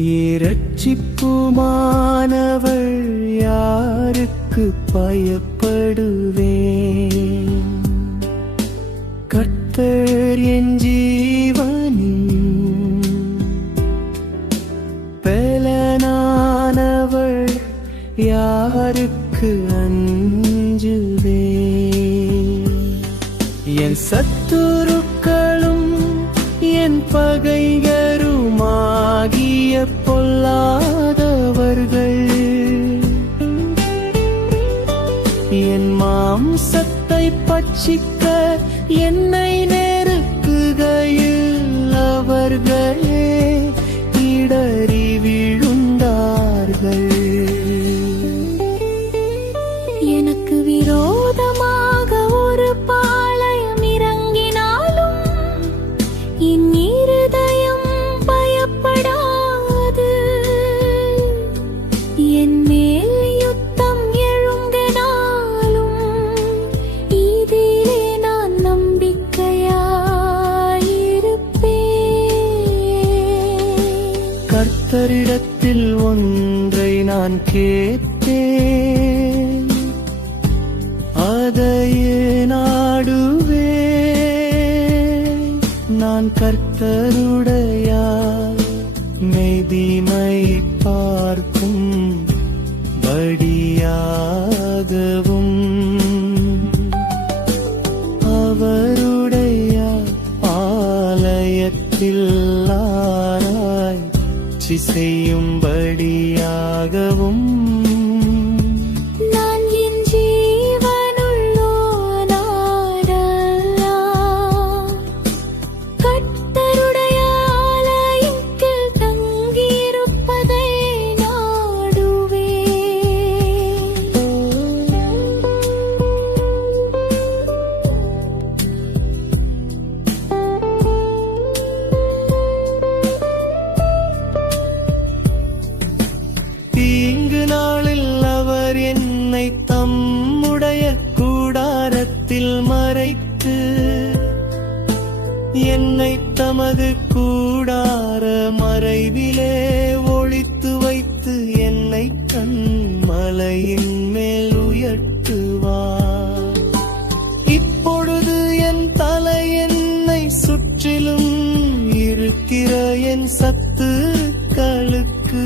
இரட்சிப்புமானவள் யாருக்கு பயப்படுவேன்? கர்த்தர் என் ஜீவனின் பெலனானவள் யாருக்கு அஞ்சுவேன்? என் சத்துருக்களும் என் பகைகருமாகிய பொல்லாதவர்கள் என் மாம்சத்தை பட்சிக்க என்னை நெருக்குகையில் அவர்களே இடறி விழுந்தார்கள். எனக்கு விரோதமாக ஒரு பாளையம் இறங்கினாலும் என் இருதயம் பயப்படாது. என் மேல் யுத்தம் எழும்பினாலும் இதிலே நான் நம்பிக்கையாயிருப்பேன். கர்த்தரிடத்தில் ஒன்றை நான் கேட்டேன், அதையே நாடுவேன். நான் கர்த்தருடைய மெய்திமை பார்க்கும் படியாகவும் அவருடைய ஆலயத்தில் ஆராய்ச்சி செய்யும்படியாகவும் நான் என் ஜீவனுள்ளோனாரெல்லாம் கர்த்தருடைய ஆலயத்தில் தங்கியிருப்பதை நாடுவேன். தீங்கு நாளில் அவர் என்னை தம்முடைய கூடாரத்தில் மறைத்து என்னை தமது கூடார மறைவிலே ஒளித்து வைத்து என்னை கன்மலையின் மேல் உயர்த்துவார். இப்பொழுது என் தலை என்னை சுற்றிலும் இருக்கிற என் சத்துக்களுக்கு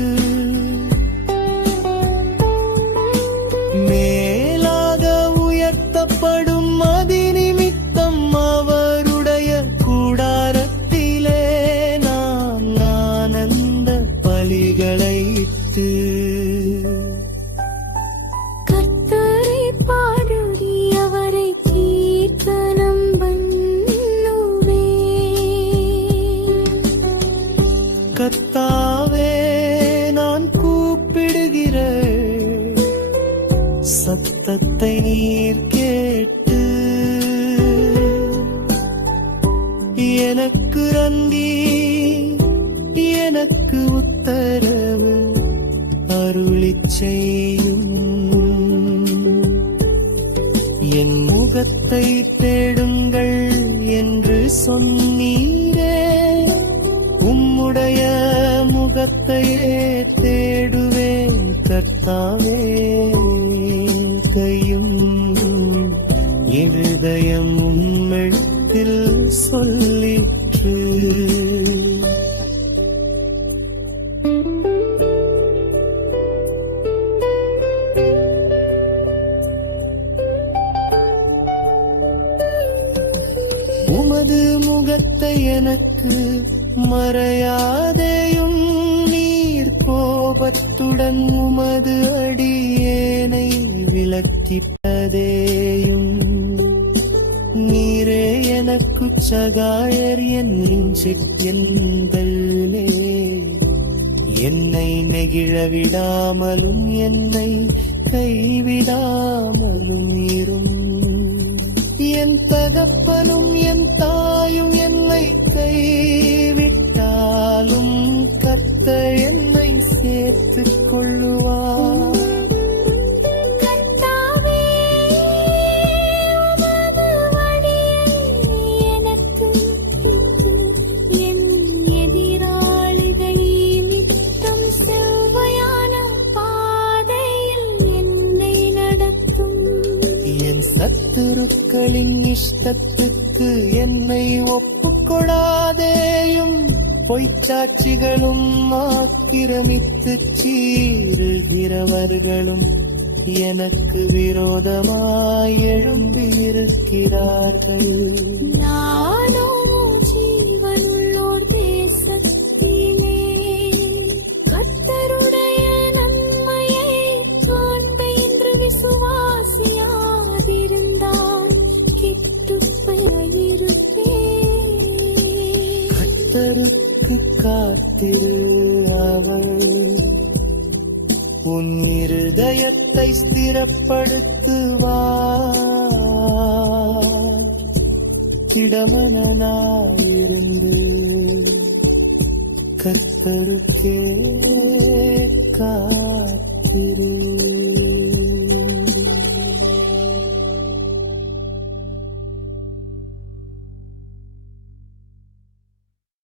மேலாக உயர்த்தப்படும் அதிநிமித்தம் அவருடைய கூடாரத்திலே நான் ஆனந்த பலிகளை இட்டு கர்த்தரை பாடுடி அவரை கீர்த்தனம் பண்ணுவேன். கர்த்தாவே நான் கூப்பிடுகிறேன், சத்தத்தை நீர் கேட்டு எனக்கு ரந்தி எனக்கு உத்தரவு அருளிச் செய்யும். என் முகத்தை தேடுங்கள் என்று சொன்னீரே, உம்முடைய முகத்தையே தேடுவேன் கர்த்தாவே. கையும் இருதயம் உம்மிடத்தில் சொல்லிற்று. உமது முகத்தை எனக்கு மறையாதேயும், நீர் கோபத்துடன் உமது அடியேனை விலக்கிட்டதேயும். நீரே எனக்கு சகாயர் என்றே என்னை நெகிழ விடாமலும் என்னை கைவிடாமலும் இரும். என் தகப்பனும் என் தாயும் என்னை கைவிட்டாலும் கர்த்தர் என்னை சேர்த்துக் கொள்ளுவார். என் எதிராளிகளை விட்டு குருக்களின் இஷ்டத்துக்கு என்னை ஒப்புக்கொடாதேயும் பொய்ச்சாட்சிகளும் ஆக்கிரமித்து சீறுகிறவர்களும் எனக்கு விரோதமாய் எழும்பியிருக்கிறார்கள். நானோ ஜீவனுள்ளோர் தேசத்திலே கர்த்தருடைய நன்மையை காண்பேன் என்று விசுவாசியாதிருந்தால் கெட்டுப் போயிருப்பேன். கர்த்தருக்கு காத்திரு, அவர் உன் இருதயத்தை ஸ்திரப்படுத்துவார். திடமனாயிருந்து கர்த்தருக்கே காத்திரு.